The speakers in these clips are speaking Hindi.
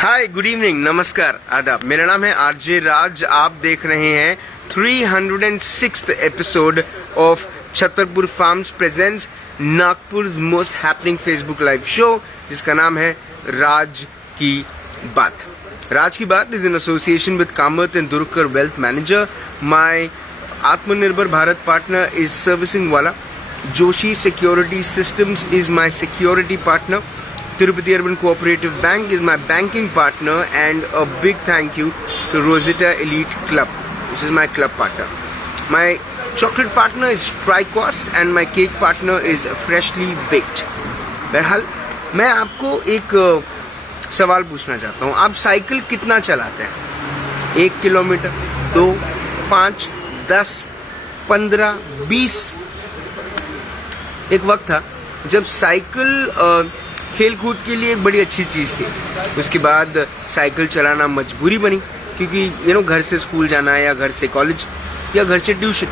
हाय, गुड इवनिंग, नमस्कार, आदाब। मेरा नाम है आरजे राज। आप देख रहे हैं 306th episode of Chhatarpur farms presents Nagpur most happening Facebook live show, जिसका नाम है राज की बात। राज की बात is in association with Kamat and Durkar wealth manager. My आत्मनिर्भर भारत पार्टनर इज सर्विसिंग वाला। Joshi security systems is my security partner. Tirupati Urban Cooperative Bank is my banking partner, and a big thank you to Rosetta Elite Club, which is my club partner. My chocolate partner is Tricos and my cake partner is Freshly Baked. बहरहाल मैं आपको एक सवाल पूछना चाहता हूँ। आप साइकिल कितना चलाते हैं? 1 किलोमीटर, 2, 5, 10, 15, 20? एक वक्त था जब साइकिल खेल कूद के लिए एक बड़ी अच्छी चीज़ थी। उसके बाद साइकिल चलाना मजबूरी बनी, क्योंकि घर से स्कूल जाना है या घर से कॉलेज या घर से ट्यूशन।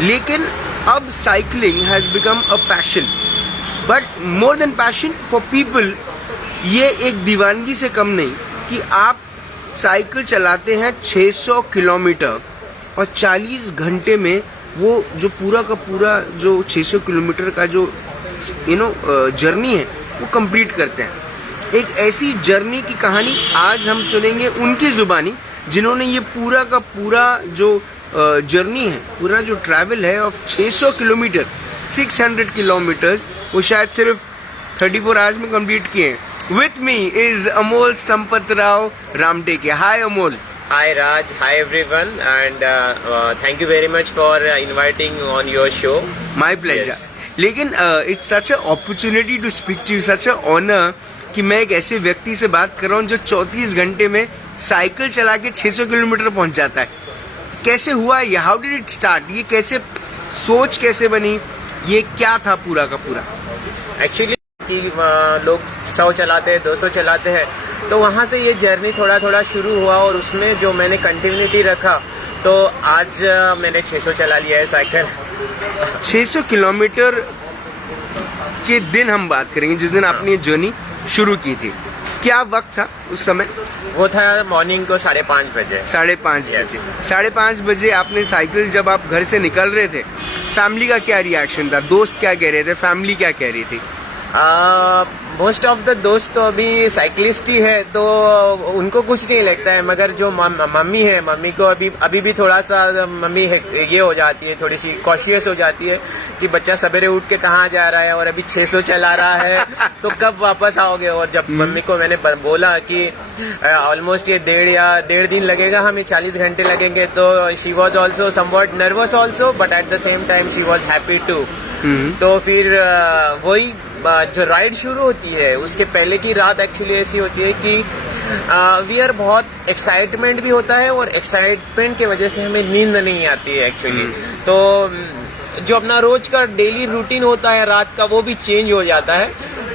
लेकिन अब cycling has become a passion, but more than passion for people, ये एक दीवानगी से कम नहीं कि आप साइकिल चलाते हैं 600 किलोमीटर और 40 घंटे में वो जो पूरा का पूरा जो 600 किलोमीटर का जो जर्नी है वो कंप्लीट करते हैं। एक ऐसी जर्नी की कहानी आज हम सुनेंगे उनकी जुबानी, जिन्होंने ये पूरा का पूरा जो जर्नी है, पूरा जो ट्रैवल है ऑफ 600 किलोमीटर, 600 किलोमीटर्स, वो शायद सिर्फ 34 आवर्स में कंप्लीट किए हैं। With me is Amol Sampat Rao Ramteke. Hi Amol. Hi Raj, hi everyone, and thank you very much for inviting on your show. My pleasure. Yes. लेकिन it's such a opportunity to speak to you, such a honour कि मैं एक ऐसे व्यक्ति से बात कर रहा हूँ जो 34 घंटे में साइकिल चला के 600 किलोमीटर पहुँच जाता है। कैसे हुआ ये? How did it start? ये कैसे सोच कैसे बनी? ये क्या था पूरा का पूरा? एक्चुअली कि लोग 100 चलाते हैं, 200 चलाते हैं, तो वहाँ से ये जर्नी थोड़ा थोड़ा शुरू हुआ और उसमें जो मैंने कंटिन्यूटी रखा, तो आज मैंने 600 चला लिया है साइकिल। 600 किलोमीटर के दिन हम बात करेंगे, जिस दिन आपने ये जर्नी शुरू की थी। क्या वक्त था उस समय? वो था मॉर्निंग को 5:30 बजे। 5:30 बजे। 5:30 बजे आपने साइकिल, जब आप घर से निकल रहे थे, फैमिली का क्या रिएक्शन था? दोस्त क्या कह रहे थे? फैमिली क्या कह रही थी? मोस्ट ऑफ द दोस्त तो अभी साइकिलिस्ट ही है, तो उनको कुछ नहीं लगता है, मगर जो मम्मी है, मम्मी को अभी भी थोड़ा सा मम्मी ये हो जाती है, थोड़ी सी कॉशियस हो जाती है कि बच्चा सवेरे उठ के कहाँ जा रहा है और अभी 600 चला रहा है, तो कब वापस आओगे? और जब मम्मी को मैंने बोला कि ऑलमोस्ट ये 1.5 दिन लगेगा, हमें 40 घंटे लगेंगे, तो she was also somewhat nervous also, but at the same time she was happy too. तो फिर वही जो राइड शुरू होती है, उसके पहले की रात एक्चुअली ऐसी होती है कि बहुत एक्साइटमेंट भी होता है और एक्साइटमेंट की वजह से हमें नींद नहीं आती है एक्चुअली। तो जो अपना रोज का डेली रूटीन होता है रात का, वो भी चेंज हो जाता है,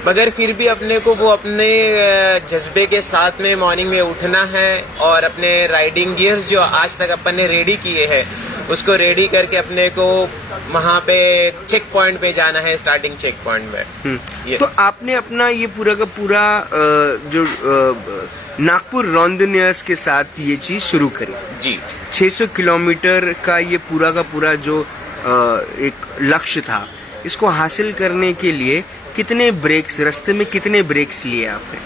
मगर फिर भी अपने को वो अपने जज्बे के साथ में मॉर्निंग में उठना है और अपने राइडिंग गियर्स जो आज तक अपन ने रेडी किए हैं, उसको रेडी करके अपने को वहाँ पे चेक पॉइंट पे जाना है, स्टार्टिंग चेक पॉइंट में। तो आपने अपना ये पूरा का पूरा जो नागपुर रॉन्डनियर्स के साथ ये चीज शुरू करी जी। 600 किलोमीटर का ये पूरा का पूरा जो एक लक्ष्य था, इसको हासिल करने के लिए कितने ब्रेक्स, रास्ते में कितने ब्रेक्स लिए आपने?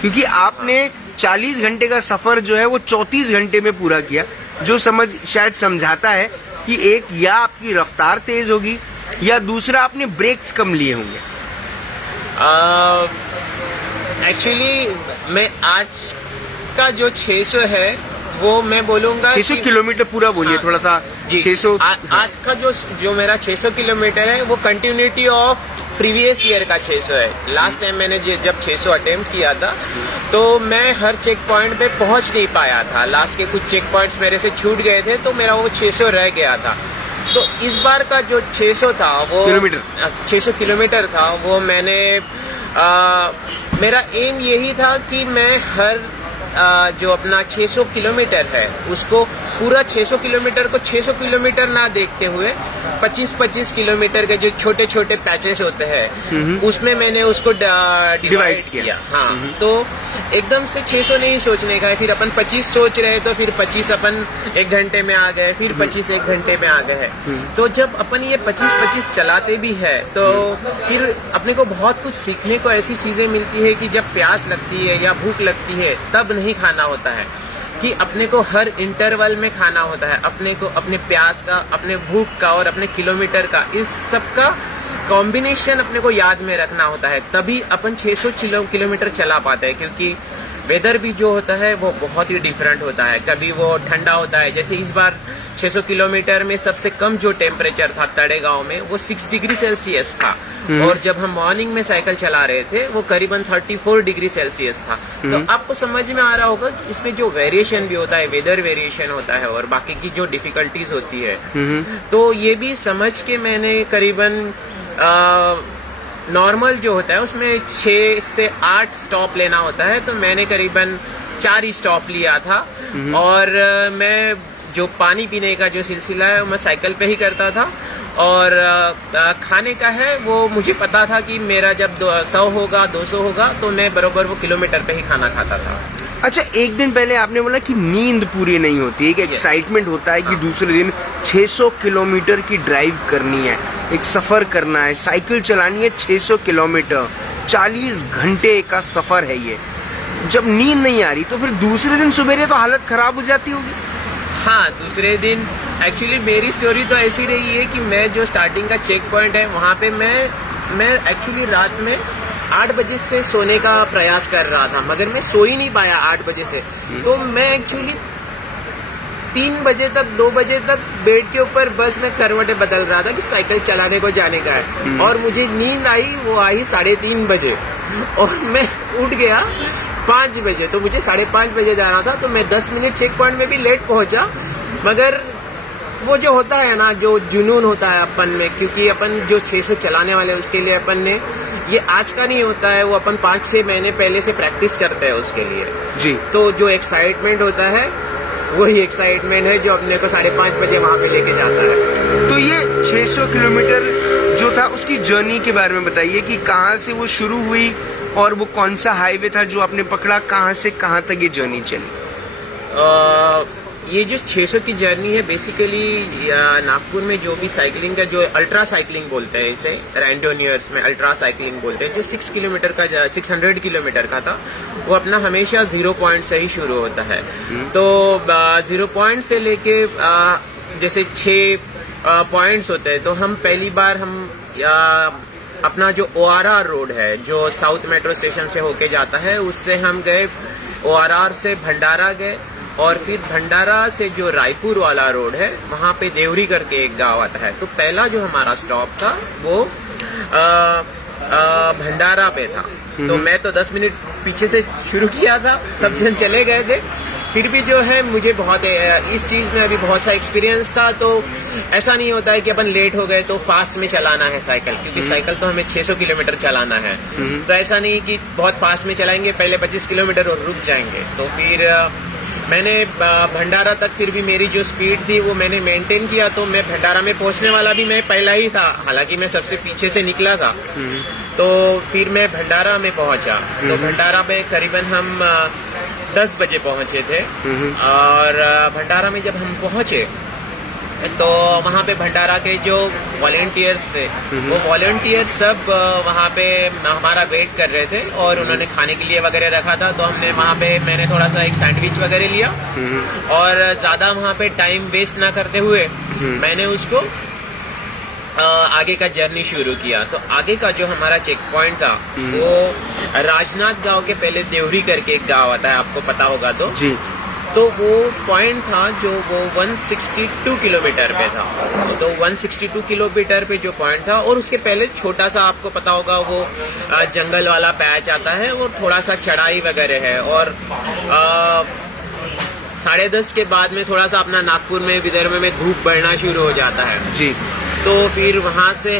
क्योंकि आपने 40 घंटे का सफर जो है वो 34 घंटे में पूरा किया, जो शायद समझाता है कि एक या आपकी रफ्तार तेज होगी या दूसरा आपने ब्रेक्स कम लिए होंगे। एक्चुअली मैं आज का जो 600 है वो मैं बोलूंगा 600 किलोमीटर पूरा बोलिए थोड़ा सा जी। 600 आज का जो मेरा 600 किलोमीटर है वो कंटिन्यूटी ऑफ प्रीवियस ईयर का 600 है। लास्ट टाइम मैंने जब 600 अटेम्प्ट किया था, तो मैं हर चेक पॉइंट पे पहुंच नहीं पाया था। लास्ट के कुछ चेक पॉइंट्स मेरे से छूट गए थे, तो मेरा वो 600 रह गया था। तो इस बार का जो 600 था, वो 600 किलोमीटर था, वो मैंने मेरा एम यही था कि मैं हर जो अपना 600 किलोमीटर है उसको पूरा 600 किलोमीटर को 600 किलोमीटर ना देखते हुए 25-25 किलोमीटर के जो छोटे छोटे पैचेस होते हैं उसमें मैंने उसको डिवाइड किया। हाँ, तो एकदम से 600 नहीं सोचने का है, फिर अपन 25 सोच रहे तो फिर 25 अपन 1 घंटे में आ गए, फिर 25 1 घंटे में आ गए हैं। तो जब अपन ये 25-25 चलाते भी है तो फिर अपने को बहुत कुछ सीखने को ऐसी चीजें मिलती है कि जब प्यास लगती है या भूख लगती है तब नहीं खाना होता है, कि अपने को हर इंटरवल में खाना होता है, अपने को अपने प्यास का, अपने भूख का और अपने किलोमीटर का, इस सब का कॉम्बिनेशन अपने को याद में रखना होता है, तभी अपन 600 किलोमीटर चला पाते हैं। क्योंकि वेदर भी जो होता है वो बहुत ही डिफरेंट होता है, कभी वो ठंडा होता है, जैसे इस बार 600 किलोमीटर में सबसे कम जो टेम्परेचर था तड़ेगांव में वो 6 डिग्री सेल्सियस था, और जब हम मॉर्निंग में साइकिल चला रहे थे वो करीबन 34 डिग्री सेल्सियस था। तो आपको समझ में आ रहा होगा कि इसमें जो वेरिएशन भी होता है, वेदर वेरिएशन होता है और बाकी की जो डिफिकल्टीज होती है, तो ये भी समझ के मैंने करीबन नॉर्मल जो होता है उसमें 6 से 8 स्टॉप लेना होता है, तो मैंने करीबन 4 ही स्टॉप लिया था। और मैं जो पानी पीने का जो सिलसिला है मैं साइकिल पे ही करता था, और खाने का है वो मुझे पता था कि मेरा जब 100 होगा 200 होगा तो मैं बरोबर वो किलोमीटर पे ही खाना खाता था। अच्छा, एक दिन पहले आपने बोला कि नींद पूरी नहीं होती, एक एक्साइटमेंट होता है कि दूसरे दिन 600 किलोमीटर की ड्राइव करनी है, एक सफर करना है, साइकिल चलानी है 600 किलोमीटर, 40 घंटे का सफर है ये। जब नींद नहीं आ रही तो फिर दूसरे दिन सुबह तो हालत खराब हो जाती होगी। हाँ, दूसरे दिन एक्चुअली मेरी स्टोरी तो ऐसी रही है कि मैं जो स्टार्टिंग का चेक पॉइंट है वहाँ पे मैं एक्चुअली रात में 8 बजे से सोने का प्रयास कर रहा था, मगर मैं सो ही नहीं पाया 8 बजे से। तो मैं एक्चुअली 3 बजे तक 2 बजे तक बेड के ऊपर बस मैं करवटें बदल रहा था कि साइकिल चलाने को जाने का है, और मुझे नींद आई, वो आई 3:30 बजे, और मैं उठ गया 5 बजे। तो मुझे 5:30 बजे जाना था, तो मैं 10 मिनट चेक पॉइंट में भी लेट पहुंचा। मगर वो जो होता है ना, जो जुनून होता है अपन में, क्योंकि अपन जो 600 चलाने वाले उसके लिए अपन ने ये आज का नहीं होता है, वो अपन 5-6 महीने पहले से प्रैक्टिस करते हैं उसके लिए जी। तो जो एक्साइटमेंट होता है वही एक्साइटमेंट है जो अपने को 5:30 बजे वहां पे लेके जाता है। तो ये 600 किलोमीटर जो था उसकी जर्नी के बारे में बताइए कि कहाँ से वो शुरू हुई और वो कौन सा हाईवे था जो आपने पकड़ा, कहाँ से कहाँ तक ये जर्नी चली। ये जो 600 की जर्नी है बेसिकली नागपुर में जो भी साइकिलिंग का जो अल्ट्रा साइकिलिंग बोलते हैं, इसे रैंडोनियर्स में अल्ट्रा साइकिलिंग बोलते हैं, जो 600 किलोमीटर का था वो अपना हमेशा 0 पॉइंट से ही शुरू होता है। तो 0 पॉइंट से लेके जैसे 6 पॉइंट्स होते हैं, तो हम पहली बार हम अपना जो ORR रोड है जो साउथ मेट्रो स्टेशन से होके जाता है, उससे हम गए, ORR से भंडारा गए, और फिर भंडारा से जो रायपुर वाला रोड है वहाँ पे देवरी करके एक गांव आता है। तो पहला जो हमारा स्टॉप था वो भंडारा पे था। तो मैं तो 10 मिनट पीछे से शुरू किया था, सब जन चले गए थे, फिर भी जो है मुझे बहुत इस चीज में अभी बहुत सा एक्सपीरियंस था। तो ऐसा नहीं होता है कि अपन लेट हो गए तो फास्ट में चलाना है साइकिल, क्योंकि साइकिल तो हमें 600 किलोमीटर चलाना है। तो ऐसा नहीं कि बहुत फास्ट में चलाएंगे, पहले 25 किलोमीटर और रुक जाएंगे। तो फिर मैंने भंडारा तक फिर भी मेरी जो स्पीड थी वो मैंने मेंटेन किया। तो मैं भंडारा में पहुंचने वाला भी मैं पहला ही था, हालांकि मैं सबसे पीछे से निकला था। तो फिर मैं भंडारा में पहुंचा। तो भंडारा में करीबन हम 10 बजे पहुंचे थे, और भंडारा में जब हम पहुंचे तो वहाँ पे भंडारा के जो वॉलेंटियर्स थे वो वॉलेंटियर सब वहाँ पे हमारा वेट कर रहे थे, और उन्होंने खाने के लिए वगैरह रखा था। तो हमने वहाँ पे मैंने थोड़ा सा एक सैंडविच वगैरह लिया, और ज़्यादा वहाँ पे टाइम वेस्ट ना करते हुए मैंने उसको आगे का जर्नी शुरू किया। तो आगे का जो हमारा चेक पॉइंट था वो राजनाथ गांव के पहले देवरी करके एक गांव आता है, आपको पता होगा तो जी। तो वो पॉइंट था जो वो 162 किलोमीटर पे था। तो 162 किलोमीटर पे जो पॉइंट था, और उसके पहले छोटा सा आपको पता होगा वो जंगल वाला पैच आता है, वो थोड़ा सा चढ़ाई वगैरह है। और 10:30 के बाद में थोड़ा सा अपना नागपुर में विदर्भ में धूप बढ़ना शुरू हो जाता है जी। तो फिर वहां से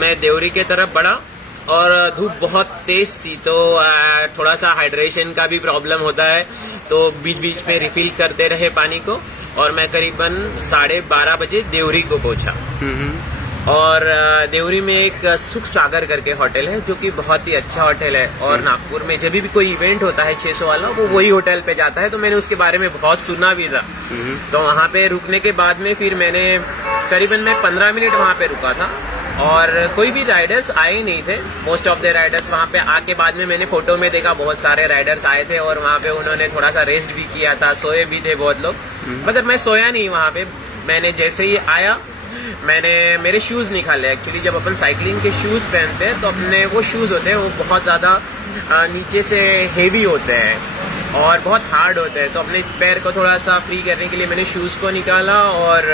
मैं देवरी के तरफ बढ़ा, और धूप बहुत तेज थी, तो थोड़ा सा हाइड्रेशन का भी प्रॉब्लम होता है। तो बीच बीच में रिफिल करते रहे पानी को, और मैं करीबन 12:30 बजे देवरी को पहुंचा। और देवरी में एक सुख सागर करके होटल है जो कि बहुत ही अच्छा होटल है। और नागपुर में जब भी कोई इवेंट होता है 600 वाला, वो वही होटल पे जाता है, तो मैंने उसके बारे में बहुत सुना भी था। तो वहाँ पे रुकने के बाद में फिर मैंने करीबन मैं 15 मिनट वहाँ पे रुका था और कोई भी राइडर्स आए नहीं थे। मोस्ट ऑफ द राइडर्स वहाँ पे आके बाद में मैंने फोटो में देखा बहुत सारे राइडर्स आए थे और वहाँ पे उन्होंने थोड़ा सा रेस्ट भी किया था, सोए भी थे बहुत लोग, मगर मैं सोया नहीं वहाँ पे। मैंने जैसे ही आया मैंने मेरे शूज निकाले। एक्चुअली जब अपन साइकिलिंग के शूज पहनते हैं तो अपने वो शूज होते हैं वो बहुत ज्यादा नीचे से हेवी होते हैं और बहुत हार्ड होते हैं, तो अपने पैर को थोड़ा सा फ्री करने के लिए मैंने शूज को निकाला और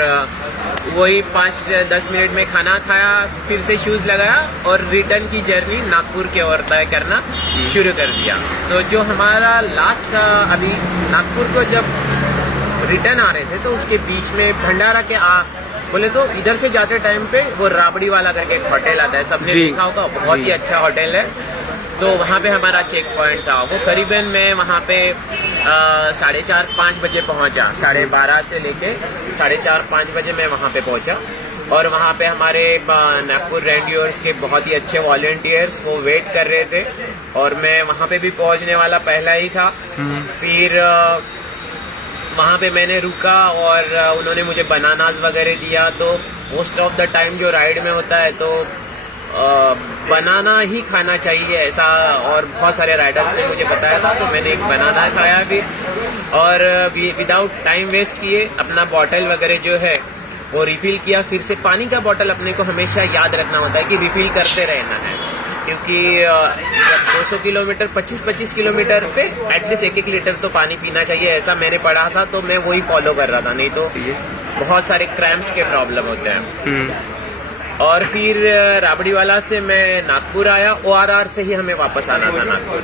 वही 5-10 मिनट में खाना खाया, फिर से शूज लगाया और रिटर्न की जर्नी नागपुर की ओर तय करना शुरू कर दिया। तो जो हमारा लास्ट का अभी नागपुर को जब रिटर्न आ रहे थे तो उसके बीच में भंडारा के बोले तो इधर से जाते टाइम पे वो राबड़ी वाला करके एक होटल आता है, सबने देखा होगा, बहुत ही अच्छा होटल है। तो वहाँ पे हमारा चेक पॉइंट था। वो करीबन मैं वहाँ पे 4:30-5 बजे पहुँचा। 12:30 से लेके 4:30-5 बजे मैं वहाँ पे पहुँचा और वहाँ पे हमारे नागपुर रेंडियर्स के बहुत ही अच्छे वॉलंटियर्स वो वेट कर रहे थे और मैं वहाँ पे भी पहुँचने वाला पहला ही था। फिर वहाँ पे मैंने रुका और उन्होंने मुझे बनानास वगैरह दिया। तो मोस्ट ऑफ द टाइम जो राइड में होता है तो बनाना ही खाना चाहिए ऐसा, और बहुत सारे राइडर्स ने मुझे बताया था, तो मैंने एक बनाना खाया भी और विदाउट टाइम वेस्ट किए अपना बॉटल वगैरह जो है वो रिफिल किया। फिर से पानी का बॉटल अपने को हमेशा याद रखना होता है कि रिफिल करते रहना है, क्योंकि जब 200 किलोमीटर 25-25 किलोमीटर पे एटलीस्ट 1-1 लीटर तो पानी पीना चाहिए, ऐसा मैंने पढ़ा था, तो मैं वही फॉलो कर रहा था, नहीं तो बहुत सारे क्रैम्प्स के प्रॉब्लम होते हैं। और फिर राबड़ी वाला से मैं नागपुर आया, ORR से ही हमें वापस आना था नागपुर।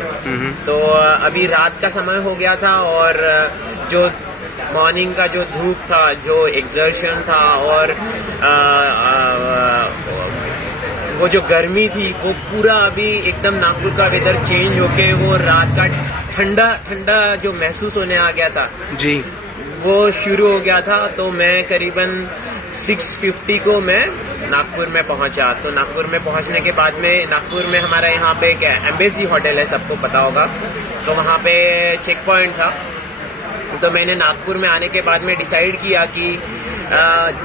तो अभी रात का समय हो गया था और जो मॉर्निंग का जो धूप था, जो एक्सर्शन था और वो जो गर्मी थी, वो पूरा अभी एकदम नागपुर का वेदर चेंज होके वो रात का ठंडा ठंडा जो महसूस होने आ गया था जी, वो शुरू हो गया था। तो मैं करीबन 6:50 को मैं नागपुर में पहुंचा। तो नागपुर में पहुंचने के बाद में नागपुर में हमारा यहाँ पे क्या एम्बेसी होटल है, सबको पता होगा, तो वहाँ पे चेक पॉइंट था। तो मैंने नागपुर में आने के बाद में डिसाइड किया कि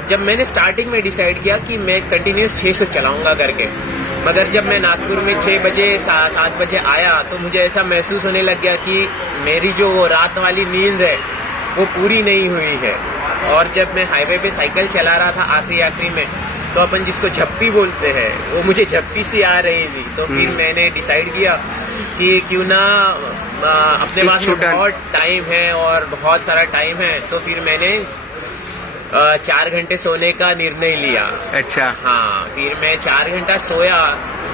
जब मैंने स्टार्टिंग में डिसाइड किया कि मैं कंटिन्यूस 600 चलाऊंगा करके, मगर जब मैं नागपुर में 6 बजे 7 बजे आया तो मुझे ऐसा महसूस होने लग गया कि मेरी जो वो रात वाली नींद है वो पूरी नहीं हुई है। और जब मैं हाईवे पे साइकिल चला रहा था आखिरी में, तो अपन जिसको झप्पी बोलते हैं, वो मुझे झप्पी सी आ रही थी। तो फिर मैंने डिसाइड किया कि क्यों ना अपने पास बहुत टाइम है और बहुत सारा टाइम है, तो फिर मैंने 4 घंटे सोने का निर्णय लिया। अच्छा, हाँ, फिर मैं 4 घंटा सोया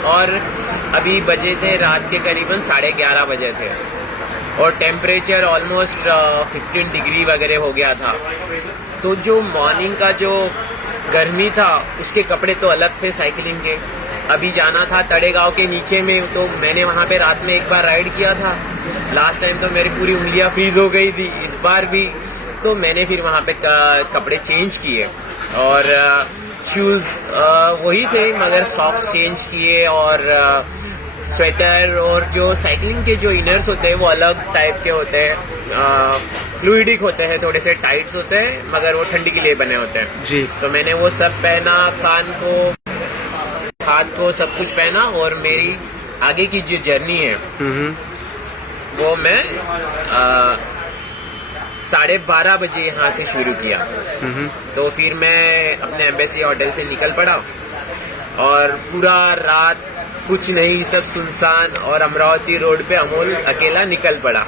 और अभी बजे थे रात के करीबन 11:30 बजे थे और टेम्परेचर ऑलमोस्ट 15 डिग्री वगैरह हो गया था। तो जो मॉर्निंग का जो गर्मी था उसके कपड़े तो अलग थे साइकिलिंग के। अभी जाना था तड़ेगांव के नीचे में, तो मैंने वहाँ पे रात में एक बार राइड किया था। लास्ट टाइम तो मेरी पूरी उंगलियां फ्रीज हो गई थी, इस बार भी। तो मैंने फिर वहाँ पे कपड़े चेंज किए और शूज वही थे, मगर सॉक्स चेंज किए और स्वेटर और जो साइकिलिंग के जो इनर्स होते हैं वो अलग टाइप के होते हैं, फ्लूइडिक होते हैं, थोड़े से टाइट्स होते हैं, मगर वो ठंडी के लिए बने होते हैं जी। तो मैंने वो सब पहना, कान को हाथ को सब कुछ पहना और मेरी आगे की जो जर्नी है वो मैं 12:30 बजे यहाँ से शुरू किया। तो फिर मैं अपने एम्बेसी होटल से निकल पड़ा और पूरा रात कुछ नहीं, सब सुनसान, और अमरावती रोड पे अमोल अकेला निकल पड़ा।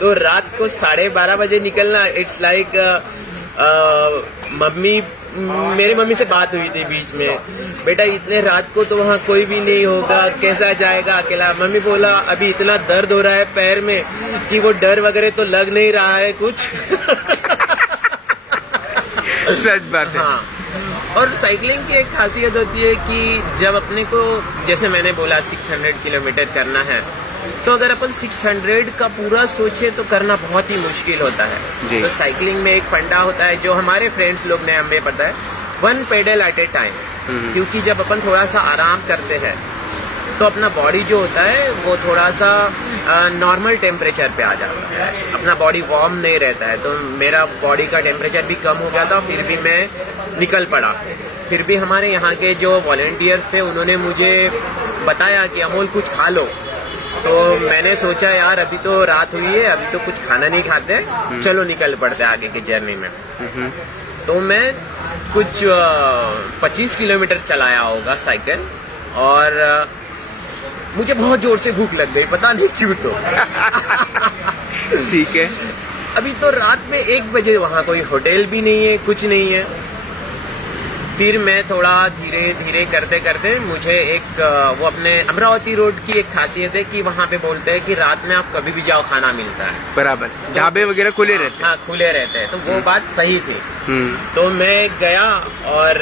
तो रात को 12:30 बजे निकलना, इट्स लाइक मेरी मम्मी से बात हुई थी बीच में, बेटा इतने रात को तो वहाँ कोई भी नहीं होगा, कैसा जाएगा अकेला। मम्मी बोला अभी इतना दर्द हो रहा है पैर में कि वो डर वगैरह तो लग नहीं रहा है कुछ। सच बात है। हाँ, और साइकिलिंग की एक खासियत होती है कि जब अपने को, जैसे मैंने बोला 600 किलोमीटर करना है, तो अगर अपन 600 का पूरा सोचे तो करना बहुत ही मुश्किल होता जी। है। तो साइकिलिंग में एक फंडा होता है जो हमारे फ्रेंड्स लोग ने हमें पता है, 1 पेडल एट ए टाइम। क्योंकि जब अपन थोड़ा सा आराम करते हैं तो अपना बॉडी जो होता है वो थोड़ा सा नॉर्मल टेम्परेचर पे आ जाता है, अपना बॉडी वार्म नहीं रहता है। तो मेरा बॉडी का टेम्परेचर भी कम हो गया था, फिर भी मैं निकल पड़ा। फिर भी हमारे यहाँ के जो वॉलंटियर्स थे उन्होंने मुझे बताया कि अमोल कुछ खा लो। तो मैंने सोचा यार अभी तो रात हुई है, अभी तो कुछ खाना नहीं खाते, चलो निकल पड़ते आगे की जर्नी में। तो मैं कुछ 25 किलोमीटर चलाया होगा साइकिल, और मुझे बहुत जोर से भूख लग गई, पता नहीं क्यों। तो ठीक है। अभी तो रात में 1 बजे, वहाँ कोई होटल भी नहीं है, कुछ नहीं है। फिर मैं थोड़ा धीरे धीरे करते करते मुझे एक वो अपने अमरावती रोड की एक खासियत है कि वहाँ पे बोलते हैं कि रात में आप कभी भी जाओ खाना मिलता है, बराबर, ढाबे वगैरह खुले रहते हैं। हाँ खुले रहते हैं। तो वो बात सही थी। तो मैं गया और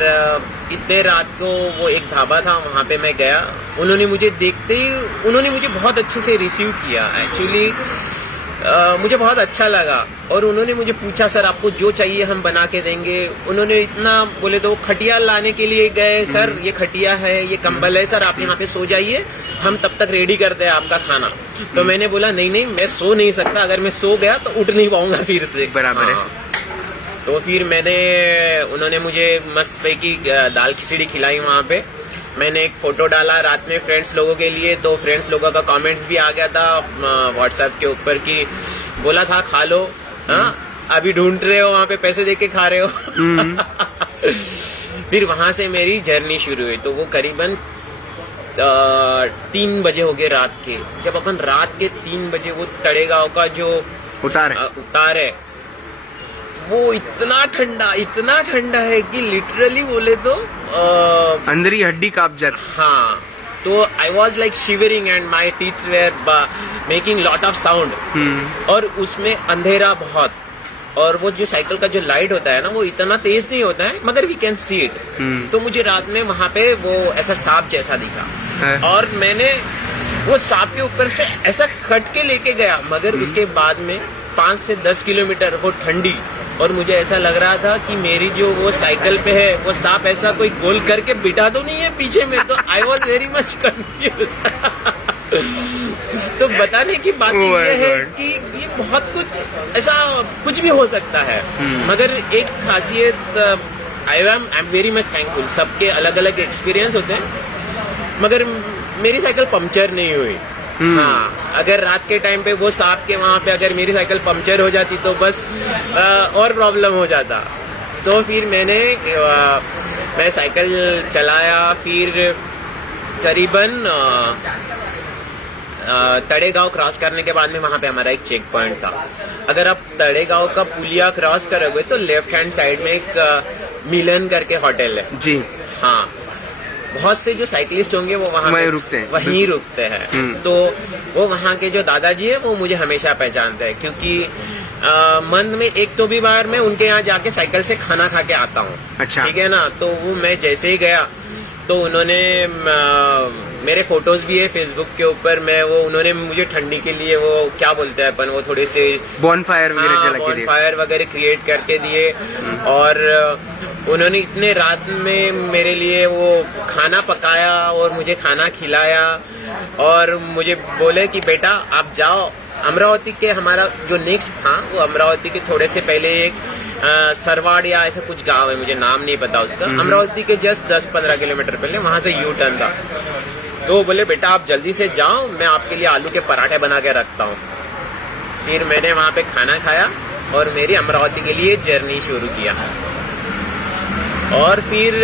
इतने रात को वो एक ढाबा था, वहाँ पे मैं गया। उन्होंने मुझे देखते ही उन्होंने मुझे बहुत अच्छे से रिसीव किया। एक्चुअली मुझे बहुत अच्छा लगा, और उन्होंने मुझे पूछा सर आपको जो चाहिए हम बना के देंगे। उन्होंने इतना बोले तो खटिया लाने के लिए गए, सर ये खटिया है, ये कंबल है, सर आप यहाँ पे सो जाइए, हम तब तक रेडी करते हैं आपका खाना। तो मैंने बोला नहीं मैं सो नहीं सकता, अगर मैं सो गया तो उठ नहीं पाऊंगा फिर से। बराबर है। तो फिर उन्होंने मुझे मस्त पैकी दाल खिचड़ी खिलाई वहाँ पे। मैंने एक फोटो डाला रात में फ्रेंड्स लोगों के लिए, तो फ्रेंड्स लोगों का कमेंट्स भी आ गया था व्हाट्सएप के ऊपर कि बोला था खा लो, हाँ अभी ढूंढ रहे हो वहाँ पे पैसे दे के खा रहे हो। फिर वहां से मेरी जर्नी शुरू हुई। तो वो करीबन 3 बजे हो गए रात के। जब अपन रात के 3 बजे वो तड़ेगांव का जो उतार है वो इतना ठंडा है कि लिटरली बोले तो अंदर ही हड्डी कांप जाती। हाँ, तो I was like shivering and my teeths were making lot of sound. और उसमें अंधेरा बहुत, और वो जो साइकिल का जो लाइट होता है ना वो इतना तेज नहीं होता है, मगर वी कैन सी इट। तो मुझे रात में वहां पे वो ऐसा सांप जैसा दिखा, और मैंने वो सांप के ऊपर से ऐसा कट के लेके गया, मगर उसके बाद में 5 से 10 किलोमीटर वो ठंडी, और मुझे ऐसा लग रहा था कि मेरी जो वो साइकिल पे है वो सांप ऐसा कोई गोल करके बिठा तो नहीं है पीछे में। तो I was very much confuse. तो बताने की बात ये है कि ये बहुत कुछ ऐसा कुछ भी हो सकता है, मगर एक खासियत I am very much thankful. सबके अलग अलग एक्सपीरियंस होते हैं, मगर मेरी साइकिल पंक्चर नहीं हुई। हाँ, अगर रात के टाइम पे वो सांप के वहां पे अगर मेरी साइकिल पंक्चर हो जाती तो बस और प्रॉब्लम हो जाता। तो फिर मैं साइकिल चलाया। फिर करीबन तड़ेगांव क्रॉस करने के बाद में वहां पे हमारा एक चेक पॉइंट था। अगर आप तड़ेगांव का पुलिया क्रॉस करोगे तो लेफ्ट हैंड साइड में एक मिलन करके होटल है जी। हाँ, बहुत से जो साइकिलिस्ट होंगे वो वहीं रुकते हैं। तो वो वहाँ के जो दादाजी है वो मुझे हमेशा पहचानते हैं, क्योंकि मंथ में एक तो भी बार मैं उनके यहाँ जाके साइकिल से खाना खा के आता हूँ। अच्छा, ठीक है ना। तो वो मैं जैसे ही गया तो उन्होंने मेरे फोटोज भी है फेसबुक के ऊपर। उन्होंने मुझे ठंडी के लिए वो क्या बोलते हैं अपन, वो थोड़े से बॉनफायर वगैरह क्रिएट करके दिए। और उन्होंने इतने रात में मेरे लिए वो खाना पकाया और मुझे खाना खिलाया, और मुझे बोले कि बेटा आप जाओ अमरावती के, हमारा जो नेक्स्ट था वो अमरावती के थोड़े से पहले एक सरवाड़ या ऐसा कुछ गांव है, मुझे नाम नहीं पता उसका, अमरावती के जस्ट 10-15 किलोमीटर पहले वहां से यू टर्न था। तो बोले बेटा आप जल्दी से जाओ, मैं आपके लिए आलू के पराठे बना के रखता हूँ। फिर मैंने वहां पे खाना खाया और मेरी अमरावती के लिए जर्नी शुरू किया। और फिर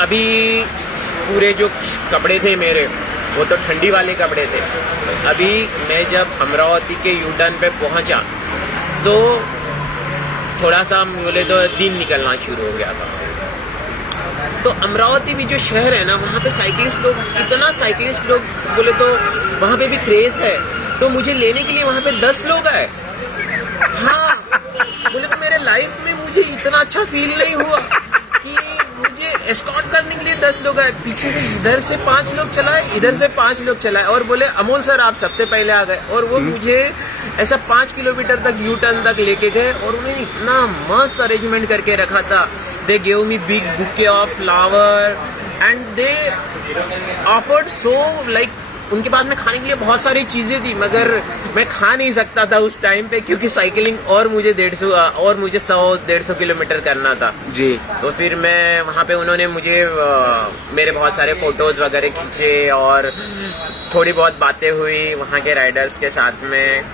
अभी पूरे जो कपड़े थे मेरे वो तो ठंडी वाले कपड़े थे। अभी मैं जब अमरावती के यू टर्न पे पहुंचा तो थोड़ा सा बोले तो दिन निकलना शुरू हो गया था। तो अमरावती भी जो शहर है ना, वहाँ पे साइकिलिस्ट लोग बोले तो वहाँ पे भी क्रेज है। तो मुझे लेने के लिए वहाँ पे 10 लोग आए। हाँ, बोले तो मेरे लाइफ में मुझे इतना अच्छा फील नहीं हुआ कि मुझे एस्कॉर्ट करने के लिए 10 लोग आए, पीछे से इधर से 5 लोग चलाए, इधर से 5 लोग चलाए और बोले अमोल सर आप सबसे पहले आ गए। और वो मुझे ऐसा 5 किलोमीटर तक यू टर्न तक लेके गए और उन्होंने इतना मस्त अरेंजमेंट करके रखा था। They gave me big bouquet of flower and they offered so like, उनके पास में खाने के लिए बहुत सारी चीजें थी, मगर मैं खा नहीं सकता था उस टाइम पे क्योंकि साइकिलिंग और मुझे 100-150 किलोमीटर करना था जी। तो फिर मैं वहाँ पे उन्होंने मुझे मेरे बहुत सारे फोटोज वगैरह खींचे और थोड़ी बहुत बातें हुई वहाँ के राइडर्स के साथ में।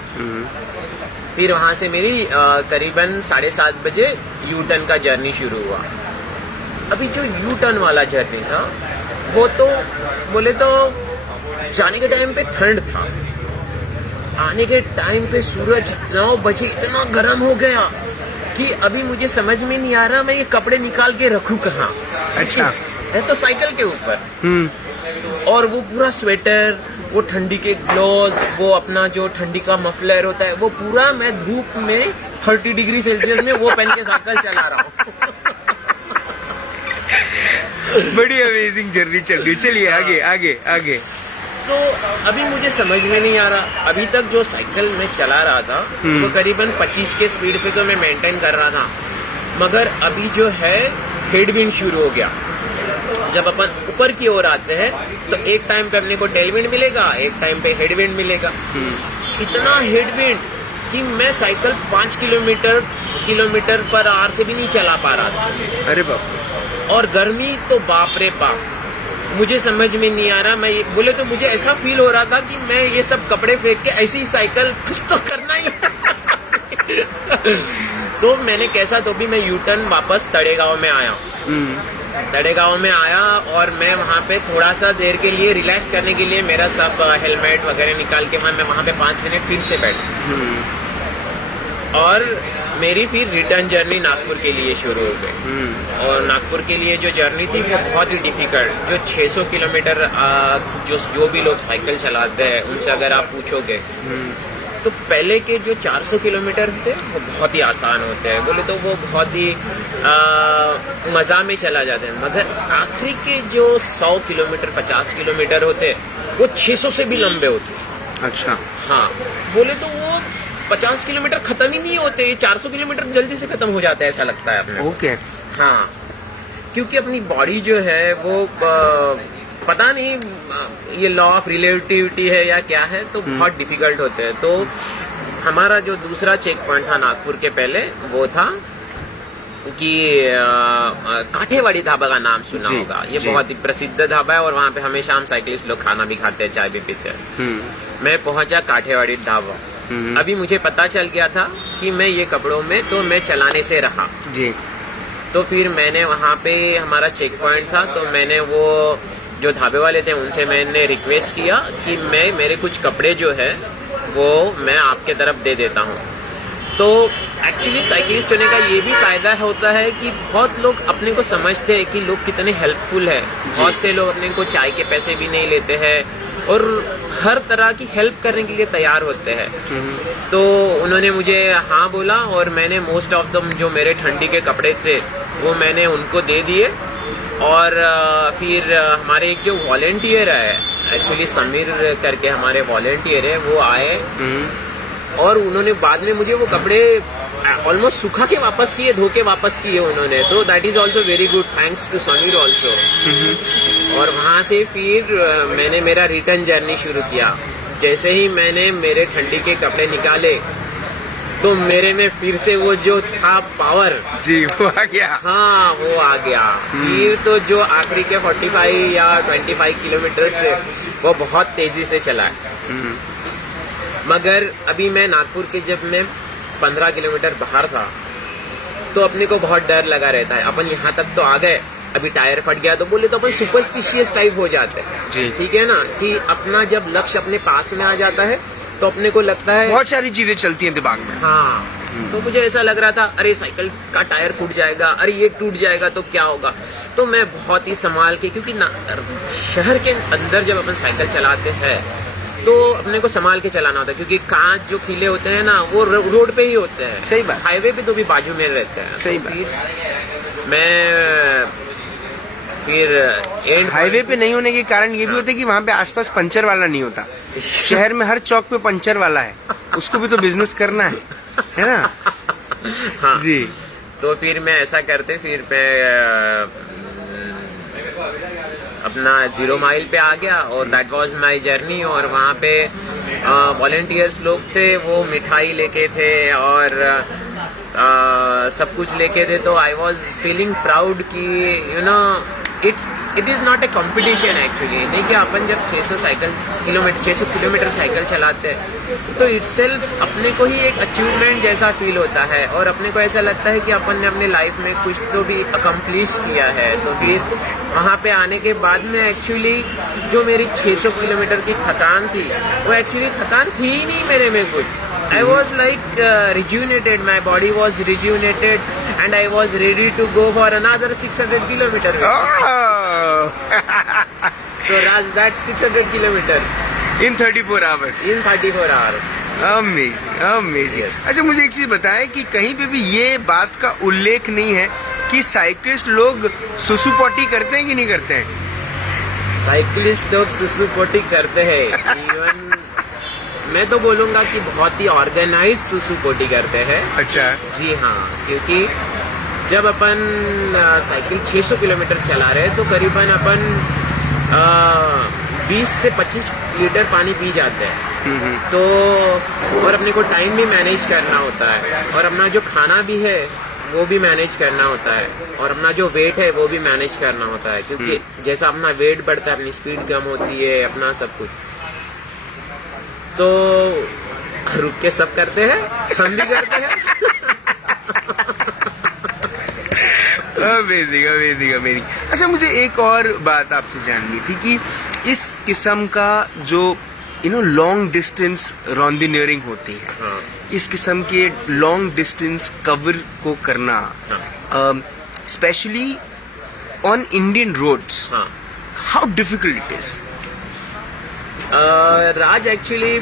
फिर वहाँ से मेरी करीबन 7:30 बजे यू टर्न का जर्नी शुरू हुआ। अभी जो यू टर्न वाला जर्नी था वो तो बोले तो जाने के टाइम पे ठंड था, आने के टाइम पे सूरज 9 बजे इतना गर्म हो गया कि अभी मुझे समझ में नहीं आ रहा मैं ये कपड़े निकाल के रखूं कहाँ। अच्छा। है तो साइकिल के ऊपर और वो पूरा स्वेटर, वो ठंडी के ग्लोव्स, वो अपना जो ठंडी का मफलर होता है वो पूरा मैं धूप में 30 डिग्री सेल्सियस में वो पहन के साइकिल चला रहा हूँ। बड़ी अमेजिंग जर्नी चल रही। चलिए आगे आगे आगे। तो अभी मुझे समझ में नहीं आ रहा, अभी तक जो साइकिल मैं चला रहा था वो करीबन 25 के स्पीड से तो मैं मेंटेन कर रहा था, मगर अभी जो है हेडविंड शुरू हो गया। जब अपन ऊपर की ओर आते हैं तो एक टाइम पे अपने को टेलविंड मिलेगा, एक टाइम पे हेडविंड मिलेगा। इतना हेडविंड कि मैं साइकिल 5 किलोमीटर पर आवर से भी नहीं चला पा रहा था। अरे बाप। और गर्मी तो बाप रे बाप, मुझे समझ में नहीं आ रहा। मैं ये बोले तो मुझे ऐसा फील हो रहा था कि मैं ये सब कपड़े फेंक के ऐसी साइकिल कुछ तो करना ही। तो मैंने कैसा तो भी मैं यू टर्न वापस तड़ेगांव में आया। तड़ेगांव में आया और मैं वहाँ पे थोड़ा सा देर के लिए रिलैक्स करने के लिए मेरा सब हेलमेट वगैरह निकाल के मैं वहाँ पे 5 मिनट फिर से बैठा और मेरी फिर रिटर्न जर्नी नागपुर के लिए शुरू हो गई। और नागपुर के लिए जो जर्नी थी वो बहुत ही डिफिकल्ट, जो 600 किलोमीटर जो भी लोग साइकिल चलाते हैं उनसे अगर आप पूछोगे तो पहले के जो 400 किलोमीटर थे वो बहुत ही आसान होते हैं, बोले तो वो बहुत ही मजा में चला जाते हैं, मगर आखिरी के जो 100 किलोमीटर 50 किलोमीटर होते हैं वो 600 से भी लंबे होते हैं। अच्छा। हाँ, बोले तो वो 50 किलोमीटर खत्म ही नहीं होते, 400 किलोमीटर जल्दी से खत्म हो जाता है ऐसा लगता है अपने। ओके। हाँ, क्योंकि अपनी बॉडी जो है वो पता नहीं ये लॉ ऑफ रिलेटिविटी है या क्या है, तो बहुत डिफिकल्ट होते हैं। तो हमारा जो दूसरा चेक पॉइंट था नागपुर के पहले वो था कि काठेवाड़ी ढाबा का नाम सुना होगा। ये बहुत ही प्रसिद्ध ढाबा है और वहाँ पे हमेशा हम साइकिलिस्ट लोग खाना भी खाते हैं, चाय भी पीते हैं। मैं पहुंचा काठेवाड़ी ढाबा। अभी मुझे पता चल गया था कि मैं ये कपड़ों में तो मैं चलाने से रहा जी। तो फिर मैंने वहाँ पे हमारा चेक पॉइंट था, तो मैंने वो जो ढाबे वाले थे उनसे मैंने रिक्वेस्ट किया कि मैं मेरे कुछ कपड़े जो है वो मैं आपके तरफ दे देता हूँ। तो एक्चुअली साइकिलिस्ट होने का ये भी फायदा होता है कि बहुत लोग अपने को समझते हैं कि लोग कितने हेल्पफुल है। बहुत से लोग अपने को चाय के पैसे भी नहीं लेते हैं और हर तरह की हेल्प करने के लिए तैयार होते हैं। तो उन्होंने मुझे हाँ बोला और मैंने मोस्ट ऑफ द जो मेरे ठंडी के कपड़े थे वो मैंने उनको दे दिए। और फिर हमारे एक जो वॉलेंटियर है, एक्चुअली समीर करके हमारे वॉलेंटियर है, वो आए और उन्होंने बाद में मुझे वो कपड़े ऑलमोस्ट सुखा के वापस किए, धो के वापस किए उन्होंने। तो that is also very good, thanks to Sameer also. और वहाँ से फिर मैंने मेरा रिटर्न जर्नी शुरू किया। जैसे ही मैंने मेरे ठंडी के कपड़े निकाले तो मेरे में फिर से वो जो था पावर जी वो आ गया। हाँ, वो आ गया। फिर तो जो आखिरी के 45 या 25 किलोमीटर से वो बहुत तेजी से चला है। मगर अभी मैं नागपुर के जब मैं 15 किलोमीटर बाहर था तो अपने को बहुत डर लगा रहता है। अपन यहाँ तक तो आ गए, अभी टायर फट गया तो बोले तो अपन सुपरस्टिशियस टाइप हो जाते हैं जी। ठीक है ना, कि अपना जब लक्ष्य अपने पास में आ जाता है तो अपने को लगता है बहुत सारी चीजें चलती हैं दिमाग में। हाँ, तो मुझे ऐसा लग रहा था अरे साइकिल का टायर फूट जाएगा, अरे ये टूट जाएगा तो क्या होगा। तो मैं बहुत ही संभाल के, क्योंकि शहर के अंदर जब अपन साइकिल चलाते हैं तो अपने को संभाल के चलाना होता है, क्योंकि कांच जो खिले होते हैं ना वो रोड पे ही होते हैं। सही बात। हाईवे पे तो भी बाजू में रहते हैं। सही तो बात। फिर मैं फिर एंड हाईवे पे नहीं होने के कारण ये भी होता है कि वहाँ पे आसपास पंचर वाला नहीं होता। शहर में हर चौक पे पंचर वाला है, उसको भी तो बिजनेस करना है ना? हाँ। जी। तो फिर मैं ऐसा करते, फिर मैं अपना 0 माइल पे आ गया और दैट वाज माय जर्नी। और वहाँ पे वॉलंटियर्स लोग थे, वो मिठाई लेके थे और सब कुछ लेके थे। तो आई वॉज फीलिंग प्राउड कि you know it is not a competition actually. देखिए अपन जब 600 किलोमीटर साइकिल चलाते हैं तो इटसेल्फ अपने को ही एक अचीवमेंट जैसा फील होता है और अपने को ऐसा लगता है कि अपन ने अपने लाइफ में कुछ तो भी अकम्प्लिश किया है। तो फिर वहाँ पे आने के बाद में एक्चुअली जो मेरी 600 किलोमीटर की थकान थी वो एक्चुअली थकान थी ही नहीं मेरे में कुछ। I was like rejuvenated, my body was rejuvenated and I was ready to go for another 600 kilometers. Oh. So Raj, that's 600 kilometers In 34 hours. in 34 hours. Amazing amazing. अच्छा मुझे एक चीज बताएं कि कहीं पे भी ये बात का उल्लेख नहीं है कि साइकिलिस्ट लोग सुसु पोटी करते हैं कि नहीं करते हैं? साइकिलिस्ट लोग सुसु पोटी करते हैं। इवन मैं तो बोलूंगा कि बहुत ही ऑर्गेनाइज सुसु पोटी करते हैं। अच्छा। जी हाँ, क्योंकि जब अपन साइकिल 600 किलोमीटर चला रहे हैं तो करीबन अपन 20 से 25 लीटर पानी पी जाते हैं। तो और अपने को टाइम भी मैनेज करना होता है और अपना जो खाना भी है वो भी मैनेज करना होता है और अपना जो वेट है वो भी मैनेज करना होता है, क्योंकि जैसा अपना वेट बढ़ता है अपनी स्पीड कम होती है, अपना सब कुछ। तो रुक के सब करते हैं, हम भी करते हैं। Amazing amazing amazing. अच्छा मुझे एक और बात आपसे जाननी थी कि इस किस्म का जो लॉन्ग डिस्टेंस रॉन्डिनियरिंग होती है, हाँ। इस किस्म के लॉन्ग डिस्टेंस कवर को करना, specially on Indian roads, how difficult it is? Raj actually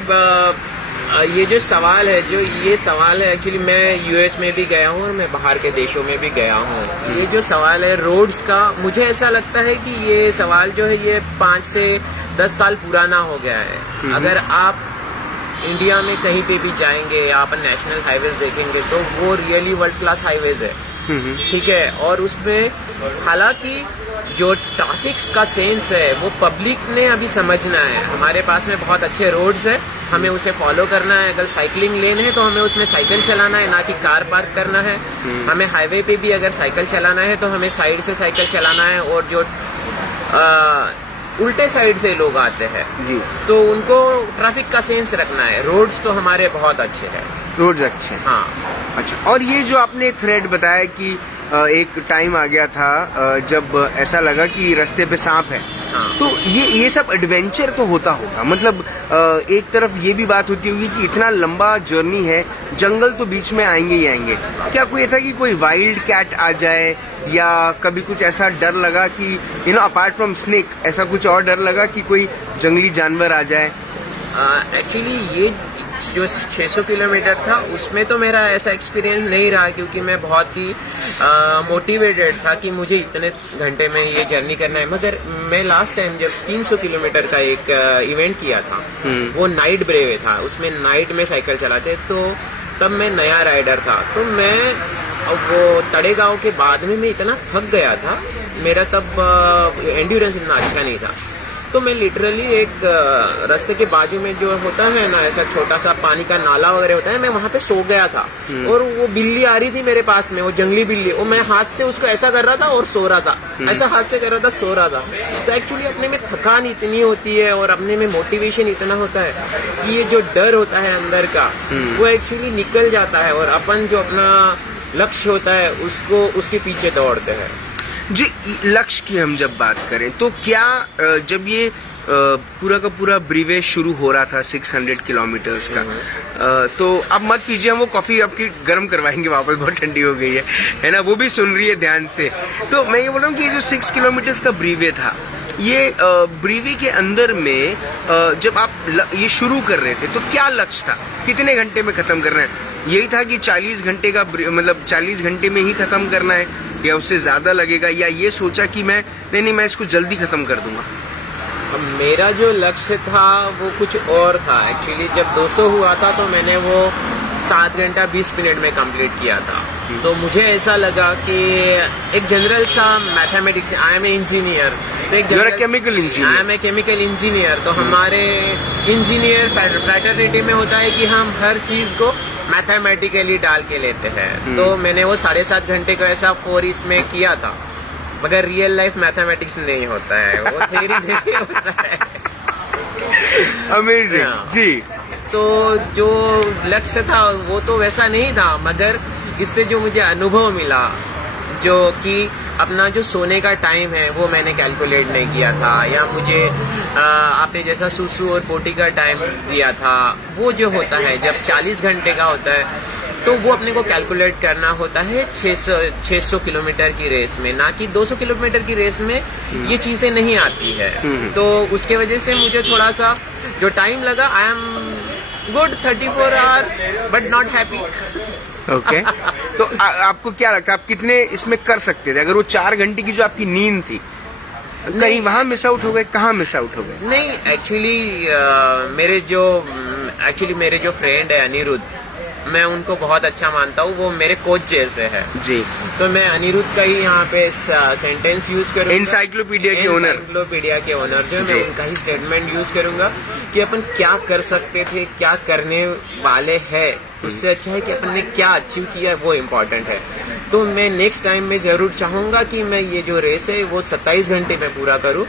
ये जो सवाल है एक्चुअली मैं यूएस में भी गया हूँ और मैं बाहर के देशों में भी गया हूँ। ये जो सवाल है रोड्स का, मुझे ऐसा लगता है कि ये सवाल जो है ये 5 से 10 साल पुराना हो गया है। अगर आप इंडिया में कहीं पे भी जाएंगे या आप नेशनल हाईवेज देखेंगे तो वो रियली वर्ल्ड क्लास हाईवेज है, ठीक है। और उसमें हालांकि जो ट्रैफिक का सेंस है वो पब्लिक ने अभी समझना है। हमारे पास में बहुत अच्छे रोड्स है, हमें उसे फॉलो करना है। अगर साइकिलिंग लेन है तो हमें उसमें साइकिल चलाना है, ना कि कार पार्क करना है। हमें हाईवे पे भी अगर साइकिल चलाना है तो हमें साइड से साइकिल चलाना है। और जो उल्टे साइड से लोग आते हैं जी, तो उनको ट्रैफिक का सेंस रखना है। रोड्स तो हमारे बहुत अच्छे हैं, रोड्स अच्छे हैं। हाँ। अच्छा, और ये जो आपने थ्रेड बताया कि एक टाइम आ गया था जब ऐसा लगा कि रास्ते पे सांप है, हाँ। तो ये सब एडवेंचर तो होता होगा, मतलब एक तरफ ये भी बात होती होगी कि इतना लंबा जर्नी है, जंगल तो बीच में आएंगे ही आएंगे। क्या कोई ऐसा कि कोई वाइल्ड कैट आ जाए या कभी कुछ ऐसा डर लगा कि अपार्ट फ्रॉम स्नेक ऐसा कुछ और डर लगा कि कोई जंगली जानवर आ जाए? एक्चुअली ये जो 600 किलोमीटर था उसमें तो मेरा ऐसा एक्सपीरियंस नहीं रहा, क्योंकि मैं बहुत ही मोटिवेटेड था कि मुझे इतने घंटे में ये जर्नी करना है। मगर मैं लास्ट टाइम जब 300 किलोमीटर का एक इवेंट किया था, वो नाइट ब्रेवे था, उसमें नाइट में साइकिल चलाते, तो तब मैं नया राइडर था। तो मैं वो तड़ेगांव के बाद में मैं इतना थक गया था, मेरा तब एंड्योरेंस इतना अच्छा नहीं था। तो मैं लिटरली एक रास्ते के बाजू में जो होता है ना, ऐसा छोटा सा पानी का नाला वगैरह होता है, मैं वहां पे सो गया था। और वो बिल्ली आ रही थी मेरे पास में, वो जंगली बिल्ली, और मैं हाथ से उसको ऐसा कर रहा था और सो रहा था, ऐसा हाथ से कर रहा था, सो रहा था। तो एक्चुअली अपने में थकान इतनी होती है और अपने में मोटिवेशन इतना होता है कि ये जो डर होता है अंदर का वो एक्चुअली निकल जाता है और अपन जो अपना लक्ष्य होता है उसको उसके पीछे दौड़ते हैं। जी, लक्ष्य की हम जब बात करें तो क्या जब ये पूरा का पूरा ब्रीवे शुरू हो रहा था 600 किलोमीटर्स का, तो अब मत पीजिए, हम वो कॉफी आपकी गर्म करवाएंगे, वापस बहुत ठंडी हो गई है ना, वो भी सुन रही है ध्यान से। तो मैं ये बोल रहा हूँ कि ये जो 6 किलोमीटर्स का ब्रीवे था, ये ब्रीवी के अंदर में जब आप ये शुरू कर रहे थे तो क्या लक्ष्य था, कितने घंटे में खत्म करना है? यही था कि 40 घंटे का मतलब 40 घंटे में ही खत्म करना है या उससे ज्यादा लगेगा, या ये सोचा कि मैं इसको जल्दी खत्म कर दूंगा? मेरा जो लक्ष्य था वो कुछ और था एक्चुअली। जब 200 हुआ था तो मैंने वो 7 घंटा 20 मिनट में कंप्लीट किया था। तो मुझे ऐसा लगा कि एक जनरल सा mathematics, I am a engineer, तो एक chemical engineer, I am a chemical engineer, तो हमारे इंजीनियर फ्रैटर्निटी में होता है कि हम हर चीज को मैथमेटिकली डाल के लेते हैं। तो मैंने वो 7.5 घंटे का ऐसा 4 इसमें किया था, मगर रियल लाइफ मैथमेटिक्स नहीं होता है, वो थ्योरी नहीं होता है। अमेजिंग जी। तो जो लक्ष्य था वो तो वैसा नहीं था, मगर इससे जो मुझे अनुभव मिला, जो कि अपना जो सोने का टाइम है वो मैंने कैलकुलेट नहीं किया था, या मुझे आपने जैसा सुसु और पोटी का टाइम दिया था, वो जो होता है जब 40 घंटे का होता है तो वो अपने को कैलकुलेट करना होता है 600 किलोमीटर की रेस में, ना कि 200 किलोमीटर की रेस में ये चीजें नहीं आती है। तो उसके वजह से मुझे थोड़ा सा जो टाइम लगा, I am good 34 hours but not happy. Okay तो आपको क्या लगता है आप कितने इसमें कर सकते थे? अगर वो 4 घंटे की जो आपकी नींद थी, कहीं वहां मिस आउट हो गए, कहाँ मिस आउट हो गए? नहीं, एक्चुअली मेरे जो फ्रेंड है अनिरुद्ध, मैं उनको बहुत अच्छा मानता हूँ, वो मेरे कोच जैसे है जी। तो मैं अनिरुद्ध का ही यहाँ पे सेंटेंस यूज करूंगा, एनसाइक्लोपीडिया के ओनर जो मैं उनका ही स्टेटमेंट यूज करूंगा कि अपन क्या कर सकते थे, क्या करने वाले हैं, उससे अच्छा है कि अपन ने क्या अचीव किया, वो इम्पोर्टेंट है। तो मैं नेक्स्ट टाइम में जरूर चाहूंगा कि मैं ये जो रेस है वो 27 घंटे में पूरा करूं,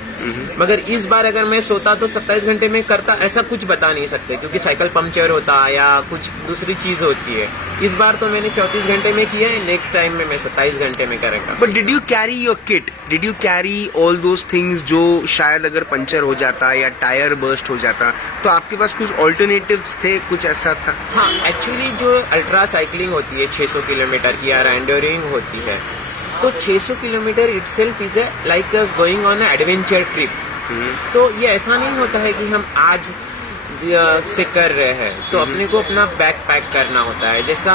मगर इस बार अगर मैं सोता तो 27 घंटे में करता, ऐसा कुछ बता नहीं सकते, क्योंकि साइकिल पंक्चर होता या कुछ दूसरी चीज होती है। इस बार तो मैंने 34 घंटे में किया है, नेक्स्ट टाइम में मैं 27 घंटे में करेंगा। But did you carry your kit, did you carry all those things जो शायद अगर पंचर हो जाता या टायर बर्स्ट हो जाता तो आपके पास कुछ ऑल्टरनेटिव्स थे, कुछ ऐसा था? हाँ, एक्चुअली जो अल्ट्रा साइकिलिंग होती है 600 किलोमीटर की या रैंडोरिंग होती है, तो 600 kilometre itself is like going on adventure trip. तो ये ऐसा नहीं होता है कि हम आज से कर रहे हैं, तो अपने को अपना बैग पैक करना होता है, जैसा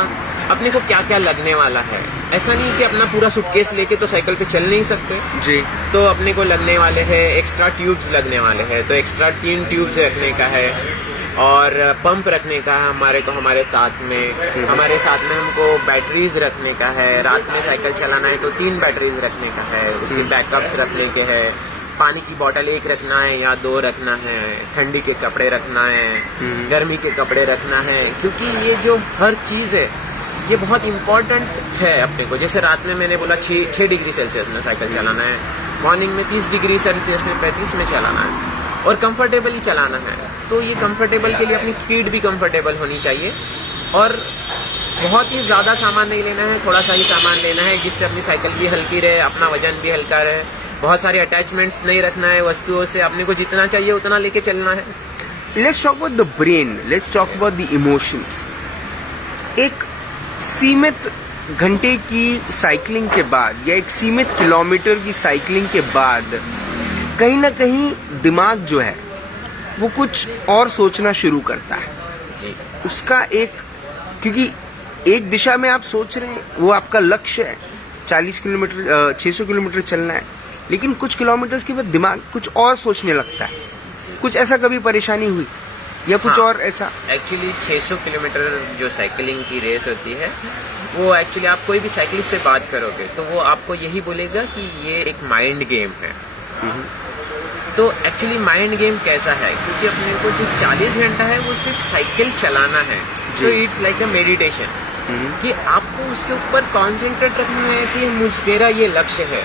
अपने को क्या क्या लगने वाला है। ऐसा नहीं कि अपना पूरा सूटकेस लेके तो साइकिल पे चल नहीं सकते जी। तो अपने को लगने वाले हैं एक्स्ट्रा ट्यूब्स लगने वाले हैं, तो एक्स्ट्रा 3 ट्यूब्स रखने का है और पंप रखने का है हमारे साथ में। हमारे साथ में हमको बैटरीज रखने का है, रात में साइकिल चलाना है तो 3 बैटरीज रखने का है, उसके बैकअप्स रखने के हैं, पानी की बोतल 1 रखना है या 2 रखना है, ठंडी के कपड़े रखना है, गर्मी के कपड़े रखना है, क्योंकि ये जो हर चीज है ये बहुत इम्पोर्टेंट है अपने को। जैसे रात में मैंने बोला 6 डिग्री सेल्सियस में साइकिल चलाना है, मॉर्निंग में 30 डिग्री सेल्सियस में 35 में चलाना है और कंफर्टेबली चलाना है। तो ये कंफर्टेबल के लिए अपनी फीट भी कंफर्टेबल होनी चाहिए और बहुत ही ज़्यादा सामान नहीं लेना है, थोड़ा सा ही सामान लेना है जिससे अपनी साइकिल भी हल्की रहे, अपना वजन भी हल्का रहे। बहुत सारे अटैचमेंट्स नहीं रखना है वस्तुओं से, अपने को जितना चाहिए उतना लेके चलना है। Let's talk about the brain, let's talk about the emotions. एक सीमित घंटे की साइकिलिंग के बाद या एक सीमित किलोमीटर की साइकिलिंग के बाद कहीं ना कहीं दिमाग जो है वो कुछ और सोचना शुरू करता है जी। उसका एक, क्योंकि एक दिशा में आप सोच रहे हैं, वो आपका लक्ष्य है 40 किलोमीटर 600 किलोमीटर चलना है, लेकिन कुछ किलोमीटर के बाद दिमाग कुछ और सोचने लगता है। कुछ ऐसा कभी परेशानी हुई या कुछ हाँ, और ऐसा? एक्चुअली 600 किलोमीटर जो साइकिलिंग की रेस होती है वो एक्चुअली आप कोई भी साइकिलिस्ट से बात करोगे तो वो आपको यही बोलेगा कि ये एक माइंड गेम है। तो एक्चुअली माइंड गेम कैसा है, क्योंकि अपने को जो 40 घंटा है वो सिर्फ साइकिल चलाना है, तो इट्स लाइक अ मेडिटेशन कि आपको उसके ऊपर कॉन्सेंट्रेट रखना है कि मेरा ये लक्ष्य है।